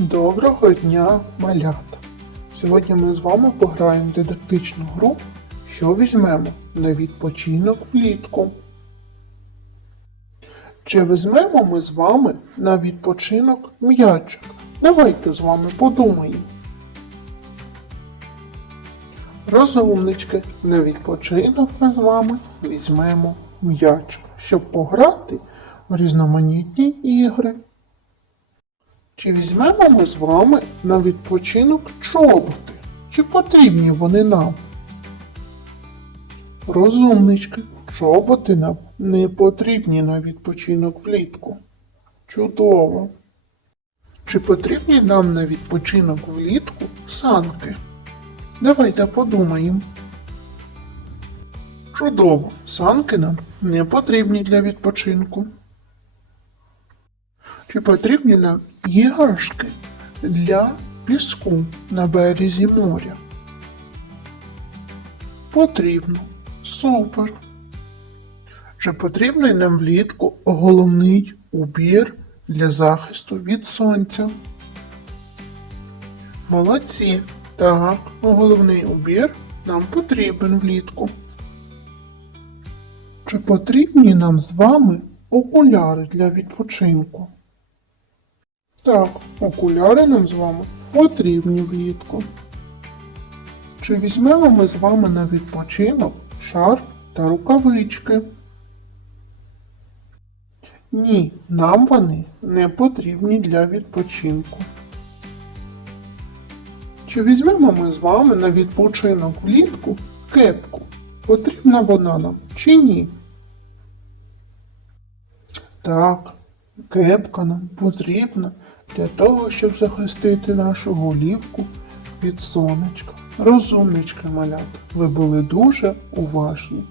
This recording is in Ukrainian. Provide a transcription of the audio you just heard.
Доброго дня, малята! Сьогодні ми з вами пограємо в дидактичну гру, що візьмемо на відпочинок влітку. Чи візьмемо ми з вами на відпочинок м'ячик? Давайте з вами подумаємо. Розумнички, на відпочинок ми з вами візьмемо м'ячик, щоб пограти в різноманітні ігри. Чи візьмемо ми з вами на відпочинок чоботи? Чи потрібні вони нам? Розумнички, чоботи нам не потрібні на відпочинок влітку. Чудово. Чи потрібні нам на відпочинок влітку санки? Давайте подумаємо. Чудово, санки нам не потрібні для відпочинку. Чи потрібні нам іграшки для піску на березі моря? Потрібно. Супер. Чи потрібний нам влітку головний убір для захисту від сонця? Молодці. Так, головний убір нам потрібен влітку. Чи потрібні нам з вами окуляри для відпочинку? Так, окуляри нам з вами потрібні влітку. Чи візьмемо ми з вами на відпочинок шарф та рукавички? Ні, нам вони не потрібні для відпочинку. Чи візьмемо ми з вами на відпочинок влітку кепку? Потрібна вона нам чи ні? Так, кепка нам потрібна для того, щоб захистити нашу голівку від сонечка. Розумнички, малята, ви були дуже уважні.